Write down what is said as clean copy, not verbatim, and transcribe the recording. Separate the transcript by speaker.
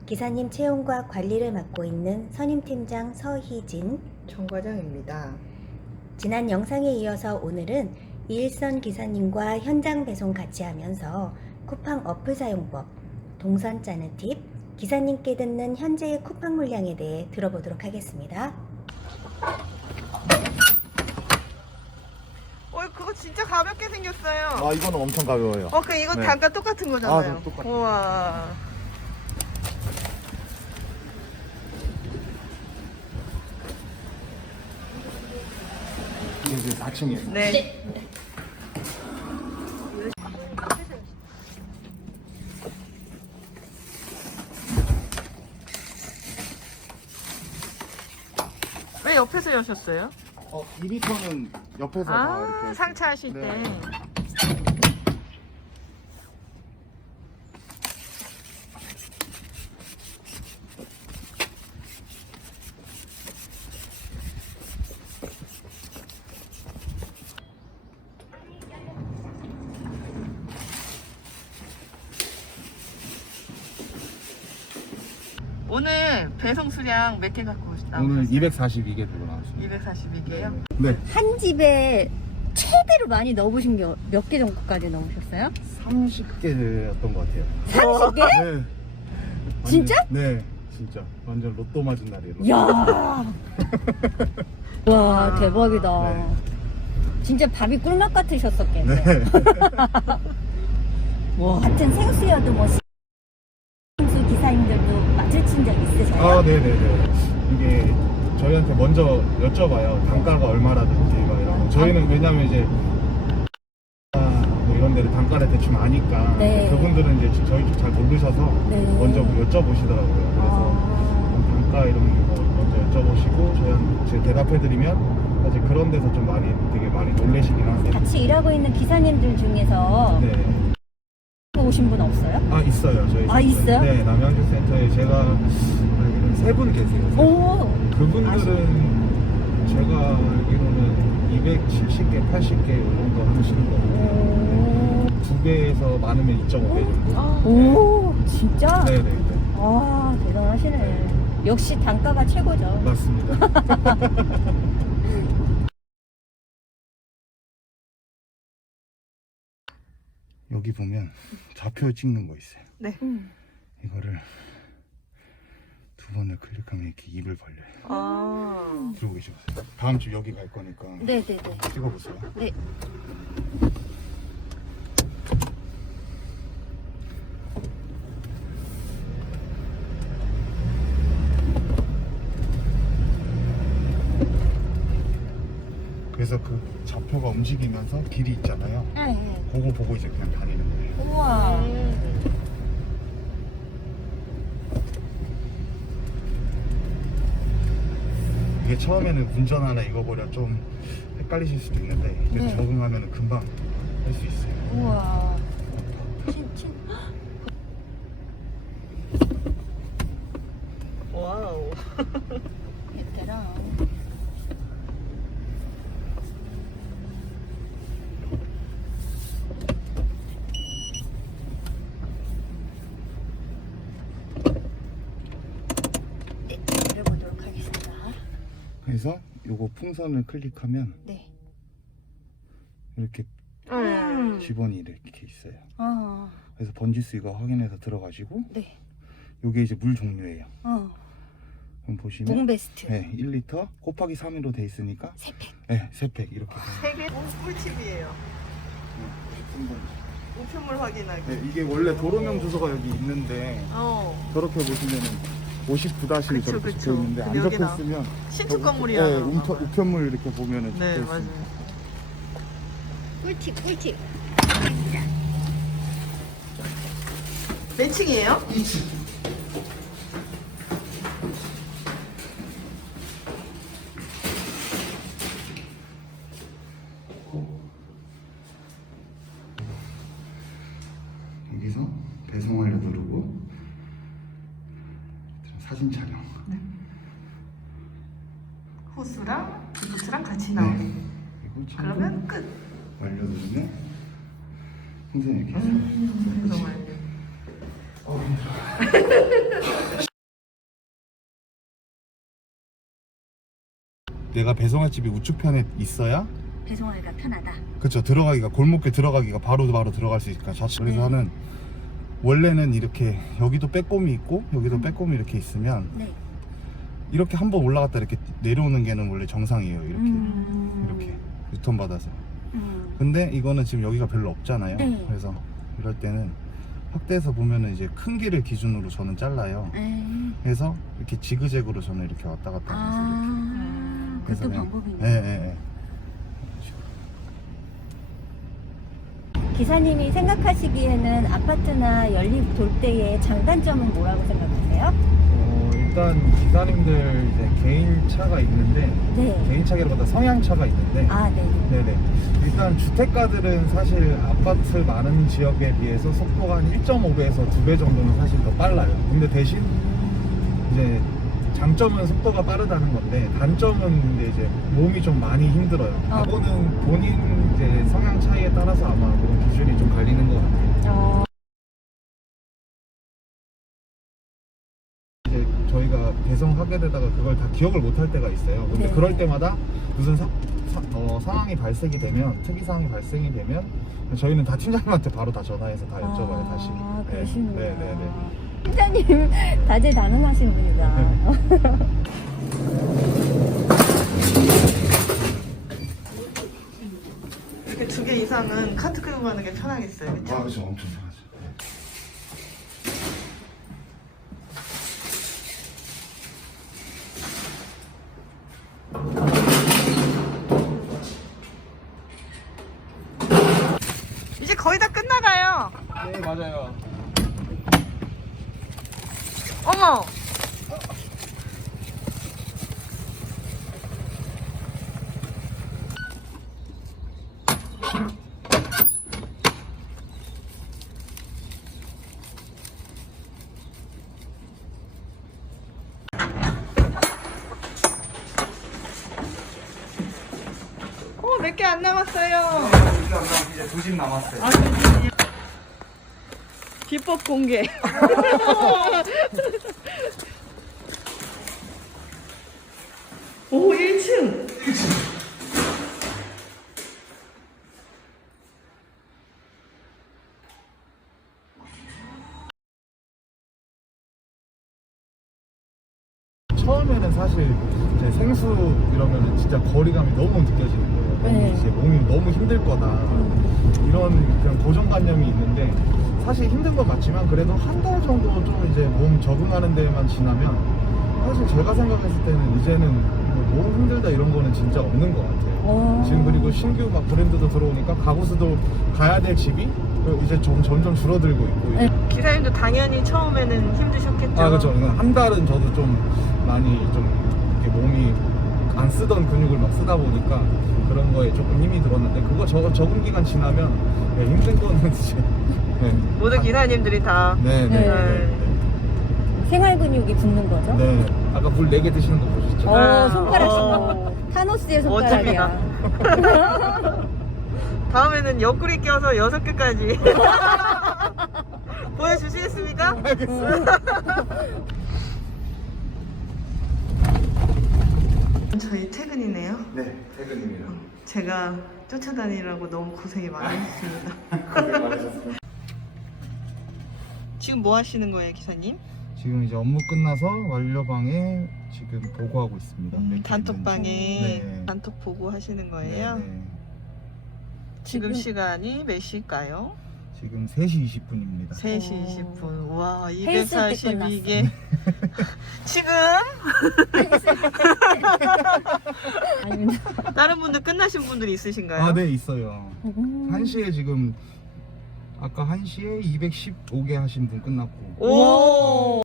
Speaker 1: 기사님 채용과 관리를 맡고 있는 선임팀장 서희진
Speaker 2: 정과장입니다.
Speaker 1: 지난 영상에 이어서 오늘은 이일선 기사님과 현장 배송 같이 하면서 쿠팡 어플 사용법, 동선 짜는 팁, 기사님께 듣는 현재의 쿠팡 물량에 대해 들어보도록 하겠습니다.
Speaker 2: 그거 진짜 가볍게 생겼어요.
Speaker 3: 아, 이거는 엄청 가벼워요.
Speaker 2: 이거
Speaker 3: 네.
Speaker 2: 단가 똑같은 거잖아요.
Speaker 3: 아, 똑같아요.
Speaker 2: 우와.
Speaker 3: 이게 이제 4층이에요.
Speaker 2: 네. 왜 옆에서 여셨어요?
Speaker 3: 2리터는 옆에서 다 이렇게
Speaker 2: 상차하실
Speaker 3: 네.
Speaker 2: 때. 오늘 배송 수량 몇 개 갖고 오셨다고?
Speaker 3: 오늘 242개 들고 나왔어요.
Speaker 2: 242개요?
Speaker 3: 네.
Speaker 1: 한 집에 최대로 많이 넣어보신 게 몇 개 정도까지 넣으셨어요?
Speaker 3: 30개였던 것 같아요.
Speaker 1: 30개?
Speaker 3: 네. 완전-
Speaker 1: 진짜?
Speaker 3: 네, 진짜. 완전 로또 맞은 날이에요.
Speaker 1: 야, 와 대박이다.
Speaker 3: 네.
Speaker 1: 진짜 밥이 꿀맛 같으셨었겠네.
Speaker 3: 네.
Speaker 1: 와, 같은 생수여도 뭐 생수 기사님들도 마주친 적 있으세요?
Speaker 3: 아, 네네네. 이게 저희한테 먼저 여쭤봐요. 단가가 얼마라든지 막 이런 거. 저희는 왜냐면 이제 뭐 이런 데를 단가를 대충 아니까
Speaker 1: 네.
Speaker 3: 그분들은 이제 저희 쪽 잘 모르셔서
Speaker 1: 네.
Speaker 3: 먼저 여쭤보시더라고요. 그래서 단가 이런 거 먼저 여쭤보시고 저희한테 대답해드리면 사실 그런 데서 좀 되게 많이 놀래시긴 하세요.
Speaker 1: 같이 일하고 있는 기사님들 중에서
Speaker 3: 네.
Speaker 1: 오신 분 없어요?
Speaker 3: 아, 있어요. 저희
Speaker 1: 아, 있어요?
Speaker 3: 네, 남양주센터에 제가 알기로는 3분 계세요.
Speaker 1: 오,
Speaker 3: 그분들은 제가 알기로는 270개, 80개 이 정도 하시는 거고 2배에서 많으면 2.5배 정도.
Speaker 1: 오, 진짜?
Speaker 3: 네네.
Speaker 1: 아, 대단하시네. 역시 단가가 최고죠.
Speaker 3: 맞습니다. 여기 보면 좌표 찍는 거 있어요.
Speaker 2: 네.
Speaker 3: 이거를 2번을 클릭하면 이렇게 입을 벌려요. 들고 계셔보세요. 다음 주 여기 갈 거니까
Speaker 1: 네네네.
Speaker 3: 찍어보세요.
Speaker 1: 네.
Speaker 3: 그래서 그 좌표가 움직이면서 길이 있잖아요.
Speaker 1: 네.
Speaker 3: 그거 보고 이제 그냥 다니는 거예요.
Speaker 1: 우와.
Speaker 3: 이게 처음에는 운전하나 이거보다 좀 헷갈리실 수도 있는데 이제
Speaker 1: 네.
Speaker 3: 적응하면 금방 할 수 있어요.
Speaker 1: 우와.
Speaker 2: 와우.
Speaker 1: 예쁘라. 네, 그려보도록 하겠습니다.
Speaker 3: 그래서 요거 풍선을 클릭하면
Speaker 1: 네.
Speaker 3: 이렇게 지번이 이렇게 있어요. 그래서 번지수 이거 확인해서 들어가시고
Speaker 1: 네.
Speaker 3: 요게 이제 물 종류예요. 그럼 보시면
Speaker 1: 몽베스트.
Speaker 3: 네, 1리터 곱하기 3으로 돼 있으니까
Speaker 1: 3팩.
Speaker 3: 네, 3팩 이렇게
Speaker 2: 3개? 꿀팁이에요. 우편물 확인하기.
Speaker 3: 네, 이게 원래 도로명 주소가 여기 있는데 저렇게 보시면은 59다시
Speaker 2: 그쵸,
Speaker 3: 저렇게
Speaker 2: 그쵸.
Speaker 3: 적혀 있는데 안
Speaker 2: 근데 여기는
Speaker 3: 적혀 있으면
Speaker 2: 신축 건물이라
Speaker 3: 네,
Speaker 2: 그런가 봐요.
Speaker 3: 우편물 이렇게 보면은
Speaker 2: 네,
Speaker 3: 적혀
Speaker 2: 맞아요.
Speaker 3: 있습니다.
Speaker 1: 꿀팁.
Speaker 2: 몇 층이에요?
Speaker 3: 2층. 여기서 배송 완료 누르고 사진 촬영.
Speaker 2: 호수랑 기부츠랑 같이 나오네.
Speaker 3: 그리고
Speaker 2: 그러면 끝.
Speaker 3: 완료 누르면 풍선이 이렇게 있어요.
Speaker 2: 배송 완료.
Speaker 3: 힘들어. 내가 배송할 집이 우측편에 있어야
Speaker 1: 배송하기가 편하다.
Speaker 3: 그쵸, 들어가기가, 골목길 들어가기가 바로 들어갈 수 있으니까 좌측. 그래서 하는, 원래는 이렇게 여기도 빼꼼이 있고 여기도 빼꼼이 이렇게 있으면
Speaker 1: 네.
Speaker 3: 이렇게 한번 올라갔다 이렇게 내려오는 게는 원래 정상이에요. 이렇게 유턴 받아서. 근데 이거는 지금 여기가 별로 없잖아요.
Speaker 1: 네.
Speaker 3: 그래서 이럴 때는 확대해서 보면은 이제 큰 길을 기준으로 저는 잘라요. 그래서 이렇게 지그재그로 저는 이렇게 왔다 갔다 하면서 이렇게.
Speaker 1: 그것도 방법이네.
Speaker 3: 예.
Speaker 1: 기사님이 생각하시기에는 아파트나 연립 돌대의 장단점은 뭐라고 생각하세요?
Speaker 3: 일단 기사님들 이제 개인 차가 있는데,
Speaker 1: 네.
Speaker 3: 개인 차기보다 성향 차가 있는데,
Speaker 1: 네.
Speaker 3: 네네. 일단 주택가들은 사실 아파트 많은 지역에 비해서 속도가 한 1.5배에서 2배 정도는 사실 더 빨라요. 근데 대신 이제 장점은 속도가 빠르다는 건데, 단점은 근데 이제 몸이 좀 많이 힘들어요. 그거는 본인 이제 성향 차이에 따라서 아마 그런 기준이 좀 갈리는 것 같아요. 이제 저희가 배송하게 되다가 그걸 다 기억을 못 할 때가 있어요. 근데
Speaker 1: 네.
Speaker 3: 그럴 때마다 무슨 상황이 발생이 되면, 특이 상황이 발생이 되면 저희는 다 팀장님한테 바로 다 전화해서 다 여쭤봐요. 다시.
Speaker 1: 그러시는구나.
Speaker 3: 네네네.
Speaker 1: 팀장님 다재다능하신 분이다.
Speaker 2: 이렇게 2개 이상은 카트 끌고 가는 게 편하겠어요. 그쵸?
Speaker 3: 그렇죠. 엄청 편하죠.
Speaker 2: 이제 거의 다 끝나가요.
Speaker 3: 네, 맞아요.
Speaker 2: 어머! 몇 개 안 남았어요.
Speaker 3: 이제 2집 남았어요.
Speaker 2: 비법 공개. 오, 1층.
Speaker 3: 처음에는 사실 이제 생수 이러면 진짜 거리감이 너무 느껴지는 거예요.
Speaker 1: 네.
Speaker 3: 이제 몸이 너무 힘들 거다. 이런 그런 고정관념이 있는데, 사실 힘든 건 맞지만 그래도 한 달 정도 좀 이제 몸 적응하는 데만 지나면 사실 제가 생각했을 때는 이제는 뭐 몸 힘들다 이런 거는 진짜 없는 것 같아요. 지금 그리고 신규 막 브랜드도 들어오니까 가구수도 가야 될 집이 이제 점점 줄어들고 있고.
Speaker 1: 네.
Speaker 2: 기사님도 당연히 처음에는 힘드셨겠죠.
Speaker 3: 그렇죠. 한 달은 저도 좀 많이 좀 이렇게 몸이 안 쓰던 근육을 막 쓰다 보니까 그런 거에 조금 힘이 들었는데, 그거 적응 기간 지나면 힘든 거는 이제
Speaker 2: 모든 기사님들이 다.
Speaker 3: 네.
Speaker 1: 생활 근육이 붙는 거죠?
Speaker 3: 네. 아까 물 4개 드시는 거 보셨죠?
Speaker 1: 손가락 타노스의 손가락이야.
Speaker 2: 다음에는 옆구리 껴서 6개까지 보여주시겠습니까? 저희 퇴근이네요.
Speaker 3: 네, 퇴근입니다.
Speaker 2: 제가 쫓아다니라고 너무 고생이 많으셨습니다.
Speaker 3: 고생 많으셨습니다.
Speaker 2: 지금 뭐 하시는 거예요, 기사님?
Speaker 3: 지금 이제 업무 끝나서 완료방에 지금 보고하고 있습니다. 몇 개
Speaker 2: 단톡방에
Speaker 3: 있는지. 네.
Speaker 2: 단톡 보고 하시는 거예요?
Speaker 3: 네.
Speaker 2: 지금 시간이 몇 시일까요?
Speaker 3: 지금 3시 20분입니다.
Speaker 2: 3시 20분. 와,
Speaker 1: 헬스 때
Speaker 2: 242개. 지금
Speaker 1: 아닙니다.
Speaker 2: 다른 분들 끝나신 분들이 있으신가요?
Speaker 3: 네, 있어요. 1시에 지금 아까 1시에 215개 하신 분 끝났고.
Speaker 2: 오!